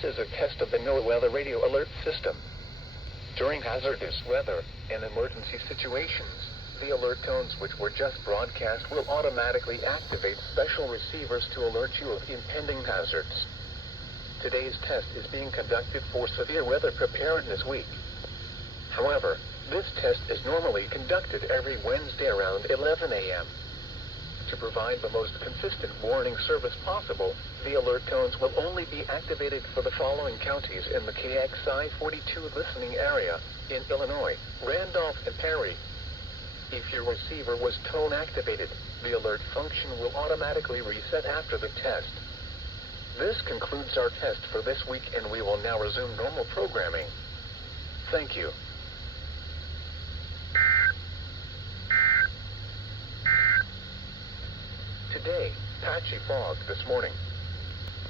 This is a test of the NOAA Weather Radio Alert System. During hazardous weather and emergency situations, the alert tones which were just broadcast will automatically activate special receivers to alert you of impending hazards. Today's test is being conducted for Severe Weather Preparedness Week. However, this test is normally conducted every Wednesday around 11 a.m. To provide the most consistent warning service possible, the alert tones will only be activated for the following counties in the KXI42 listening area in Illinois, Randolph, and Perry. If your receiver was tone activated, the alert function will automatically reset after the test. This concludes our test for this week, and we will now resume normal programming. Thank you. Today, patchy fog this morning.